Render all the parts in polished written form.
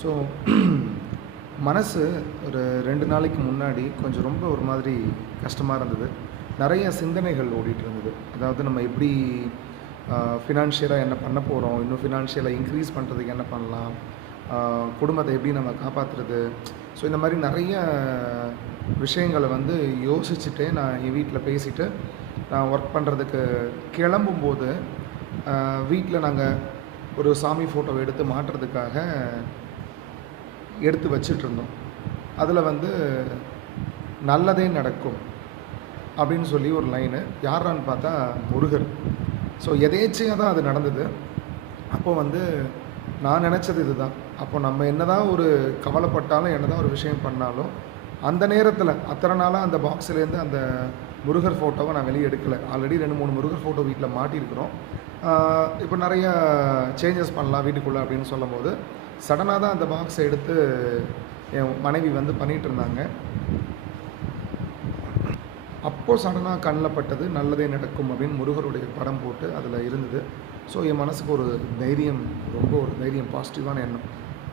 So மனசு ஒரு 2 நாளைக்கு முன்னாடி கொஞ்சம் ரொம்ப ஒரு மாதிரி கஷ்டமாக இருந்தது. நிறைய சிந்தனைகள் ஓடிட்டு இருந்தது. அதாவது நம்ம எப்படி ஃபினான்ஷியலாக என்ன பண்ண போகிறோம், இன்னும் ஃபினான்ஷியலாக இன்க்ரீஸ் பண்ணுறதுக்கு என்ன பண்ணலாம், குடும்பத்தை எப்படி நம்ம காப்பாற்றுறது. ஸோ இந்த மாதிரி நிறைய விஷயங்களை வந்து யோசிச்சுட்டே நான் என் வீட்டில் பேசிவிட்டு நான் ஒர்க் பண்ணுறதுக்கு கிளம்பும்போது வீட்டில் நாங்கள் ஒரு சாமி ஃபோட்டோவை எடுத்து மாட்டுறதுக்காக எடுத்து வச்சிட்ருந்தோம். அதில் வந்து நல்லதே நடக்கும் அப்படின்னு சொல்லி ஒரு லைனு. யாரான்னு பார்த்தா முருகர். ஸோ எதேச்சையாக தான் அது நடந்தது. அப்போது வந்து நான் நினச்சது இதுதான். அப்போ நம்ம என்ன தான் ஒரு கவலைப்பட்டாலும் என்ன தான் ஒரு விஷயம் பண்ணாலும் அந்த நேரத்தில் அத்தனை நாளாக அந்த பாக்ஸ்லேருந்து அந்த முருகர் ஃபோட்டோவை நான் வெளியே எடுக்கலை. ஆல்ரெடி 2-3 முருகர் ஃபோட்டோ வீட்டில் மாட்டியிருக்கிறோம். இப்போ நிறைய சேஞ்சஸ் பண்ணலாம் வீட்டுக்குள்ளே அப்படின்னு சொல்லும்போது சடனாக தான் அந்த பாக்ஸை எடுத்து என் மனைவி வந்து பண்ணிகிட்டு இருந்தாங்க. அப்போது சடனாக கண்ணில் பட்டது நல்லதே நடக்கும் அப்படின்னு முருகருடைய படம் போட்டு அதில் இருந்தது. ஸோ என் மனசுக்கு ஒரு தைரியம், ரொம்ப ஒரு தைரியம், பாசிட்டிவான எண்ணம்.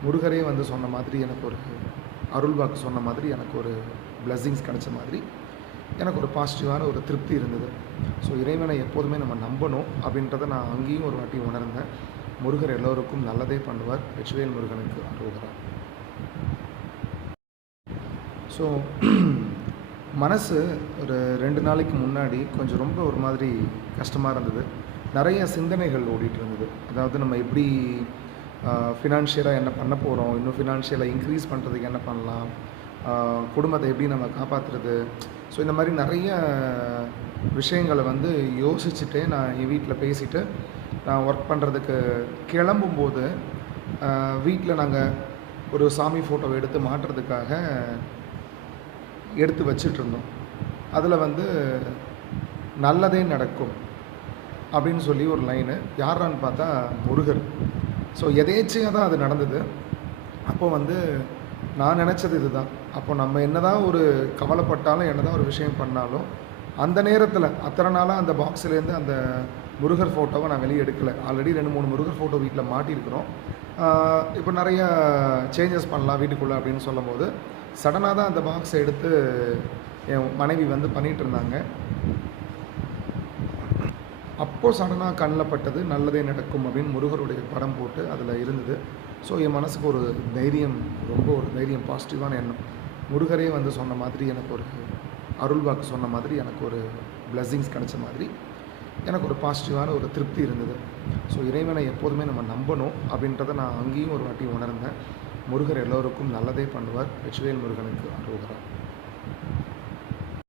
முருகரே வந்து சொன்ன மாதிரி எனக்கு ஒரு அருள்வாக்கு சொன்ன மாதிரி எனக்கு ஒரு பிளெஸ்ஸிங்ஸ் கிடைச்ச மாதிரி எனக்கு ஒரு பாசிட்டிவான ஒரு திருப்தி இருந்தது. ஸோ இறைவனை எப்போதுமே நம்ம நம்பணும் அப்படின்றத நான் அங்கேயும் ஒரு வாட்டி உணர்ந்தேன். முருகர் எல்லோருக்கும் நல்லதே பண்ணுவார். வெற்றிவேல் முருகனுக்கு அரோகரா. ஸோ மனசு ஒரு 2 நாளைக்கு முன்னாடி கொஞ்சம் ரொம்ப ஒரு மாதிரி கஷ்டமாக இருந்தது. நிறைய சிந்தனைகள் ஓடிட்டு இருந்தது. அதாவது நம்ம எப்படி ஃபினான்ஷியலாக என்ன பண்ண போகிறோம், இன்னும் ஃபினான்ஷியலாக இன்க்ரீஸ் பண்ணுறதுக்கு என்ன பண்ணலாம், குடும்பத்தை எப்படி நம்ம காப்பாற்றுறது. ஸோ இந்த மாதிரி நிறைய விஷயங்களை வந்து யோசிச்சுட்டே நான் என் வீட்டில் பேசிவிட்டு நான் ஒர்க் பண்ணுறதுக்கு கிளம்பும்போது வீட்டில் நாங்கள் ஒரு சாமி ஃபோட்டோவை எடுத்து மாட்டுறதுக்காக எடுத்து வச்சிட்ருந்தோம். அதில் வந்து நல்லதே நடக்கும் அப்படின்னு சொல்லி ஒரு லைனு. யாரான்னு பார்த்தா முருகர். ஸோ எதேச்சையாக தான் அது நடந்தது. அப்போது வந்து நான் நினச்சது இதுதான். அப்போ நம்ம என்ன தான் ஒரு கவலைப்பட்டாலும் என்ன தான் ஒரு விஷயம் பண்ணாலும் அந்த நேரத்தில் அத்தனை நாளாக அந்த பாக்ஸ்லேருந்து அந்த முருகர் ஃபோட்டோவை நான் வெளியே எடுக்கலை. ஆல்ரெடி 2-3 முருகர் ஃபோட்டோ வீட்டில் மாட்டியிருக்கிறோம். இப்போ நிறைய சேஞ்சஸ் பண்ணலாம் வீட்டுக்குள்ளே அப்படின்னு சொல்லும்போது சடனாக தான் அந்த பாக்ஸை எடுத்து என் மனைவி வந்து பண்ணிகிட்டு இருந்தாங்க. அப்போது சடனாக கண்ணில் பட்டது நல்லதே நடக்கும் அப்படின்னு முருகருடைய படம் போட்டு அதில் இருந்தது. ஸோ என் மனசுக்கு ஒரு தைரியம், ரொம்ப ஒரு தைரியம், பாசிட்டிவான எண்ணம். முருகரே வந்து சொன்ன மாதிரி எனக்கு ஒரு அருள்வாக்கு சொன்ன மாதிரி எனக்கு ஒரு பிளெஸ்ஸிங்ஸ் கிடைச்ச மாதிரி எனக்கு ஒரு பாசிட்டிவான ஒரு திருப்தி இருந்தது. ஸோ இறைவனை எப்போதுமே நம்ம நம்பணும் அப்படின்றத நான் அங்கேயும் ஒரு வாட்டி உணர்ந்தேன். முருகர் எல்லோருக்கும் நல்லதே பண்ணுவார். வெற்றிவேல் முருகனுக்கு அரோகரா.